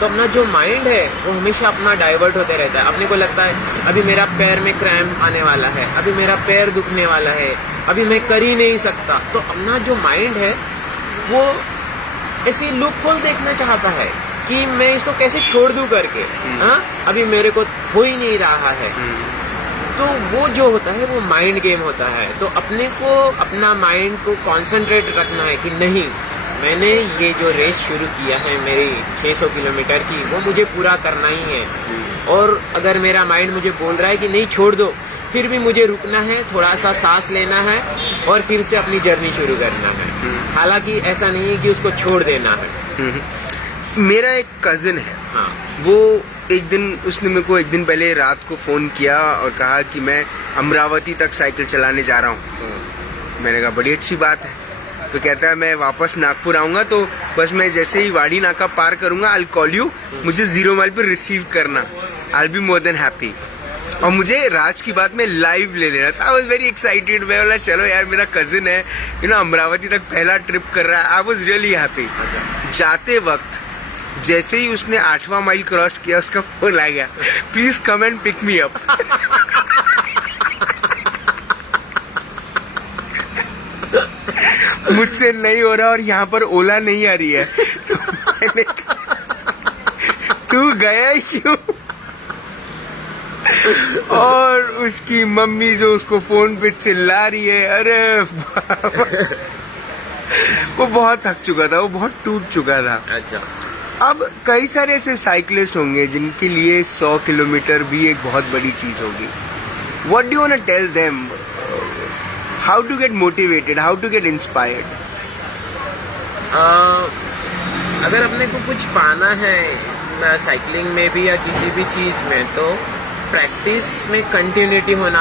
तो अपना जो माइंड है वो हमेशा अपना डाइवर्ट होते रहता है। अपने को लगता है अभी मेरा पैर में क्रैम्प आने वाला है, अभी मेरा पैर दुखने वाला है, अभी मैं कर ही नहीं सकता। तो अपना जो माइंड है वो ऐसी लूप होल देखना चाहता है कि मैं इसको कैसे छोड़ दूं करके, हाँ अभी मेरे को हो ही नहीं रहा है। तो वो जो होता है वो माइंड गेम होता है। तो अपने को अपना माइंड को कॉन्सेंट्रेट रखना है कि नहीं मैंने ये जो रेस शुरू किया है मेरी 600 किलोमीटर की, वो मुझे पूरा करना ही है। और अगर मेरा माइंड मुझे बोल रहा है कि नहीं छोड़ दो, फिर भी मुझे रुकना है, थोड़ा सा सांस लेना है और फिर से अपनी जर्नी शुरू करना है। हालांकि ऐसा नहीं है कि उसको छोड़ देना है। मेरा एक कजिन है, हाँ। वो एक दिन उसने मेरे को एक दिन पहले रात को फोन किया और कहा कि मैं अमरावती तक साइकिल चलाने जा रहा हूँ। मैंने कहा बड़ी अच्छी बात है। तो कहता है मैं वापस नागपुर आऊंगा तो बस मैं जैसे ही वाड़ी नाका पार करूंगा आई कॉल यू, मुझे 0 माइल पर रिसीव करना, आई बी मोर देन हैप्पी। और मुझे राज की बात में लाइव ले लेना था। I was very excited. मैं बोला चलो यार मेरा कजिन है, अमरावती तक पहला ट्रिप कर रहा है। I was really happy. जाते वक्त जैसे ही उसने 8वां माइल क्रॉस किया उसका फोन आ गया, please come and pick me up. मुझसे नहीं हो रहा और यहाँ पर ओला नहीं आ रही है। तो मैंने कहा, तू गया ही क्यों? और उसकी मम्मी जो उसको फोन पे चिल्ला रही है, अरे वो बहुत थक चुका था, वो बहुत टूट चुका था। अच्छा। अब कई सारे ऐसे साइकिलिस्ट होंगे जिनके लिए 100 किलोमीटर भी एक बहुत बड़ी चीज होगी। What do you want to tell them? How to get motivated, how to get inspired? अगर अपने को कुछ पाना है साइकिलिंग में भी या किसी भी चीज में, तो प्रैक्टिस में कंटिन्यूटी होना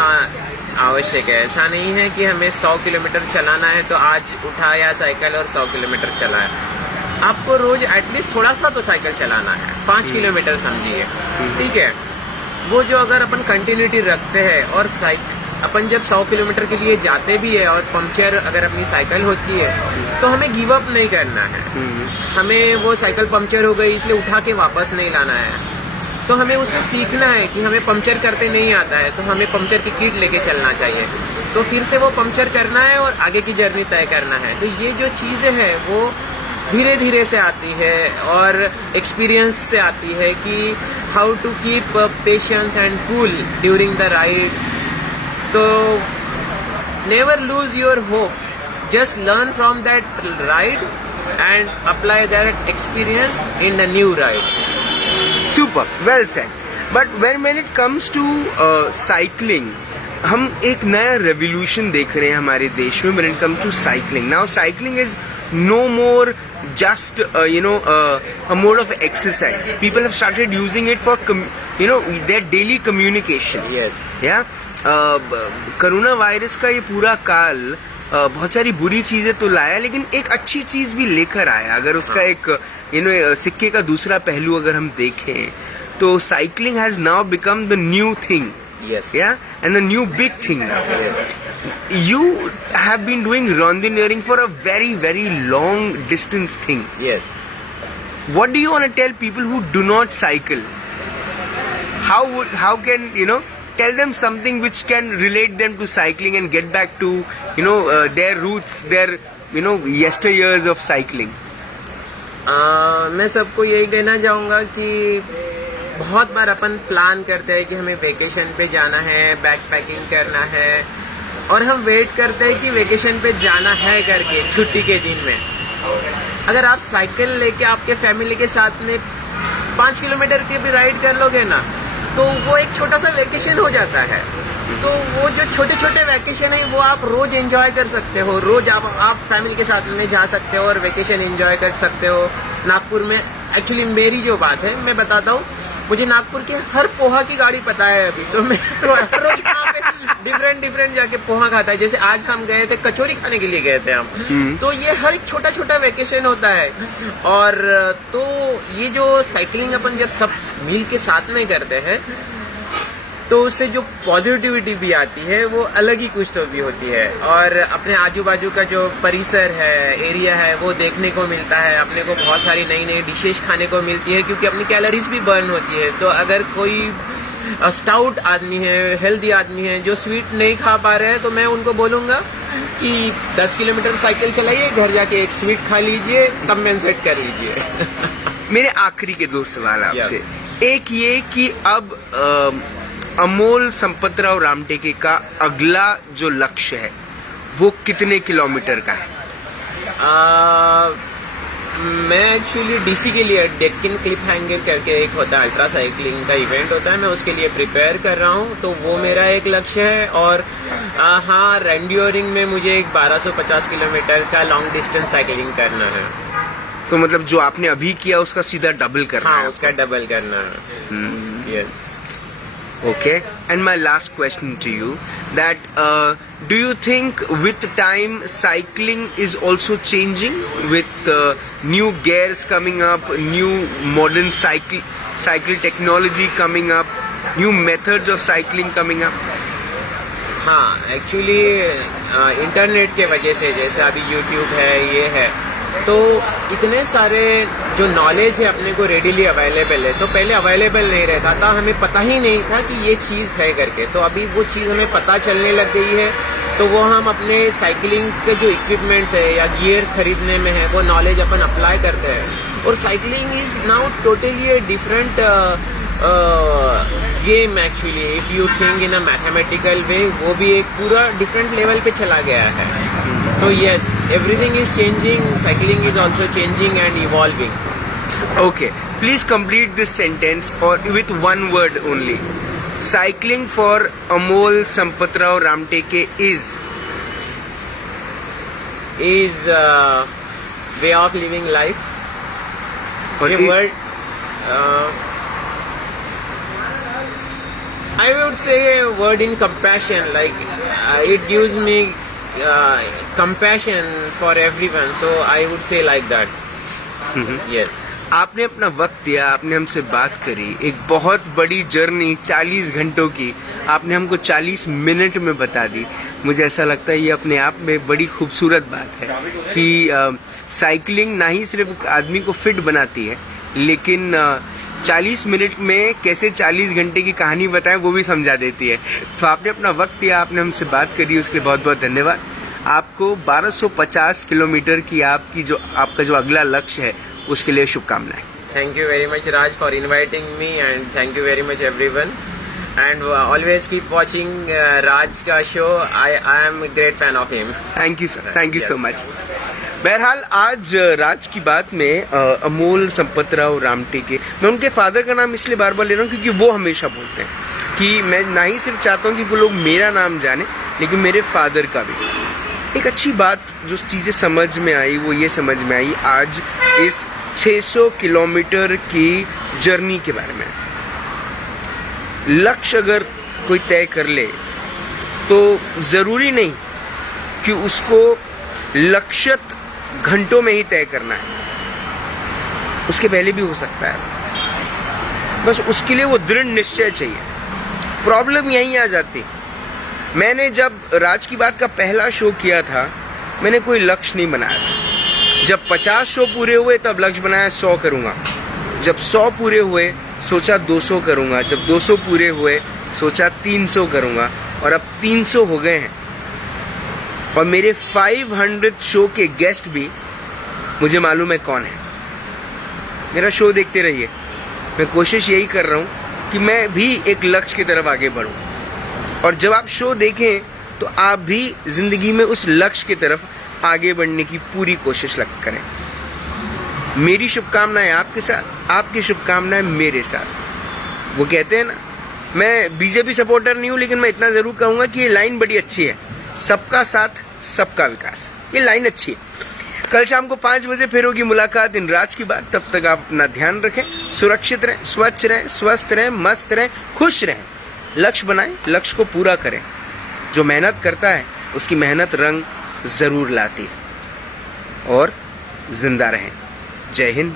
आवश्यक है। ऐसा नहीं है कि हमें 100 किलोमीटर चलाना है तो आज उठाया साइकिल और 100 किलोमीटर चलाया। आपको रोज एटलीस्ट थोड़ा सा तो साइकिल चलाना है, 5 किलोमीटर समझिए, ठीक है। वो जो अगर अपन कंटिन्यूटी रखते हैं और अपन जब 100 किलोमीटर के लिए जाते भी है और पंक्चर अगर अपनी साइकिल होती है तो हमें गिव अप नहीं करना है। हमें वो साइकिल पंक्चर हो गई इसलिए उठा के वापस नहीं लाना है। तो हमें उससे सीखना है कि हमें पंक्चर करते नहीं आता है तो हमें पंक्चर की किट लेके चलना चाहिए। तो फिर से वो पंक्चर करना है और आगे की जर्नी तय करना है। तो ये जो चीज़ें हैं वो धीरे धीरे से आती है और एक्सपीरियंस से आती है कि how to keep patience and cool during the ride. तो never lose your hope, just learn from that ride and apply that experience in the new ride. Super, well said. But when it comes to cycling, हम एक नया revolution देख रहे हैं हमारे देश में when it comes to cycling. Now cycling is no more just a mode of exercise. People have started using it for their daily communication. Yes. Yeah. Corona virus का ये पूरा काल बहुत सारी बुरी चीजें तो लाया लेकिन एक अच्छी चीज भी लेकर आया। अगर उसका एक सिक्के का दूसरा पहलू अगर हम देखें तो cycling has now become the new thing. Yes. Yeah, and the new big thing now. Yes. You have been doing rondonneering for a very, very long distance thing. Yes. What do you want to tell people who do not cycle? How can tell them something which can relate them to cycling and get back to their roots, their yesteryears of cycling? मैं सबको यही कहना चाहूँगा कि बहुत बार अपन प्लान करते हैं कि हमें वेकेशन पे जाना है, बैक पैकिंग करना है और हम वेट करते हैं कि वेकेशन पे जाना है करके छुट्टी के दिन में। अगर आप साइकिल लेके आपके फैमिली के साथ में 5 किलोमीटर की भी राइड कर लोगे ना तो वो एक छोटा सा वेकेशन हो जाता है। तो वो जो छोटे छोटे वेकेशन है वो आप रोज एंजॉय कर सकते हो। रोज आप फैमिली के साथ में जा सकते हो और वेकेशन एंजॉय कर सकते हो। नागपुर में एक्चुअली मेरी जो बात है मैं बताता हूँ, मुझे नागपुर के हर पोहा की गाड़ी पता है अभी। तो मैं हर रोज वहाँ पे डिफरेंट जाके पोहा खाता है। जैसे आज हम गए थे कचौरी खाने के लिए गए थे हम। तो ये हर एक छोटा छोटा वेकेशन होता है। और तो ये जो साइकिलिंग अपन जब सब मिल के साथ में करते हैं तो उससे जो पॉजिटिविटी भी आती है वो अलग ही कुछ तो भी होती है। और अपने आजू बाजू का जो परिसर है, एरिया है, वो देखने को मिलता है। अपने को बहुत सारी नई नई डिशेस खाने को मिलती है क्योंकि अपनी कैलोरीज भी बर्न होती है। तो अगर कोई स्टाउट आदमी है, हेल्दी आदमी है जो स्वीट नहीं खा पा रहे हैं तो मैं उनको बोलूँगा कि 10 किलोमीटर साइकिल चलाइए, घर जाके एक स्वीट खा लीजिए, कंपेंसेट कर लीजिए। मेरे आखिरी के 2 सवाल आपसे। एक ये कि अब अमोल संपतराव रामटेके का अगला जो लक्ष्य है वो कितने किलोमीटर का है? मैं एक्चुअली डीसी के लिए डेक्कन क्लिप हैंगर करके एक होता है, अल्ट्रा साइकिलिंग का इवेंट होता है, मैं उसके लिए प्रिपेयर कर रहा हूँ, तो वो मेरा एक लक्ष्य है। और हाँ, रेंड्योरिंग में मुझे एक 1250 किलोमीटर का लॉन्ग डिस्टेंस साइकिलिंग करना है। तो मतलब जो आपने अभी किया उसका सीधा डबल करना हाँ, है उसका डबल करना है। Yes. Okay, and my last question to you, that do you think with time cycling is also changing with new gears coming up, new modern cycle technology coming up, new methods of cycling coming up? हाँ, एक्चुअली इंटरनेट के वजह से, जैसे अभी यूट्यूब है, ये है, तो इतने सारे जो नॉलेज है अपने को रेडीली अवेलेबल है। तो पहले अवेलेबल नहीं रहता था, हमें पता ही नहीं था कि ये चीज़ है करके। तो अभी वो चीज़ हमें पता चलने लग गई है, तो वो हम अपने साइकिलिंग के जो इक्विपमेंट्स है या गियर्स खरीदने में है, वो नॉलेज अपन अप्लाई करते हैं। और cycling is now totally a different game actually, if you think in a mathematical way, वो भी एक पूरा डिफरेंट लेवल पे चला गया है। तो yes, everything is changing, cycling is also changing and evolving. Okay, please complete this sentence or with one word only. Cycling for Amol Sampatrao Ramteke is way of living life. or A word, I would say a word in compassion, like it gives me compassion for everyone, so I would say like that. Yes. आपने अपना वक्त दिया, आपने हमसे बात करी, एक बहुत बड़ी जर्नी 40 घंटों की आपने हमको 40 मिनट में बता दी। मुझे ऐसा लगता है ये अपने आप में बड़ी खूबसूरत बात है कि साइकिलिंग ना ही सिर्फ आदमी को फिट बनाती है, लेकिन 40 मिनट में कैसे 40 घंटे की कहानी बताएं वो भी समझा देती है। तो आपने अपना वक्त दिया, आपने हमसे बात करी, उसके लिए बहुत बहुत धन्यवाद। आपको 1250 किलोमीटर की आपका जो अगला लक्ष्य है उसके लिए शुभकामनाएं। Thank you very much, Raj, for inviting me, and thank you very much, everyone. And always keep watching Raj का show. I am a great fan of him. Thank you sir, thank you Yes. So much. बहरहाल आज राज की बात में अमोल संपतराव रामटेके, मैं उनके फादर का नाम इसलिए बार बार ले रहा हूँ क्योंकि वो हमेशा बोलते हैं कि मैं ना ही सिर्फ चाहता हूँ कि वो लोग मेरा नाम जाने, लेकिन मेरे फादर का भी। एक अच्छी बात जो चीज़ें समझ में आई वो ये समझ में आई आज इस 600 किलोमीटर की जर्नी के बारे में। लक्ष्य अगर कोई तय कर ले तो ज़रूरी नहीं कि उसको लक्षित घंटों में ही तय करना है, उसके पहले भी हो सकता है। बस उसके लिए वो दृढ़ निश्चय चाहिए। प्रॉब्लम यहीं आ जाती। मैंने जब राज की बात का पहला शो किया था, मैंने कोई लक्ष्य नहीं बनाया था। जब 50 शो पूरे हुए तब लक्ष्य बनाया 100 करूँगा। जब 100 पूरे हुए सोचा 200 करूँगा। जब 200 पूरे हुए सोचा 300 करूँगा, और अब 300 हो गए हैं। और मेरे 500 शो के गेस्ट भी मुझे मालूम है कौन है। मेरा शो देखते रहिए। मैं कोशिश यही कर रहा हूँ कि मैं भी एक लक्ष्य की तरफ आगे बढ़ूँ, और जब आप शो देखें तो आप भी जिंदगी में उस लक्ष्य की तरफ आगे बढ़ने की पूरी कोशिश करें। मेरी शुभकामनाएं आपके साथ, आपकी शुभकामनाएं मेरे साथ। वो कहते हैं ना, मैं बीजेपी सपोर्टर नहीं हूँ, लेकिन मैं इतना जरूर कहूँगा कि ये लाइन बड़ी अच्छी है, सबका साथ सबका विकास। ये लाइन अच्छी है। कल शाम को 5 बजे फिर होगी मुलाकात इन राज की बात। तब तक आप अपना ध्यान रखें, सुरक्षित रहें, स्वच्छ रहें, स्वस्थ रहें, मस्त रहें, खुश रहें। लक्ष्य बनाएं, लक्ष्य को पूरा करें। जो मेहनत करता है उसकी मेहनत रंग जरूर लाती है। और जिंदा रहें। जय हिंद।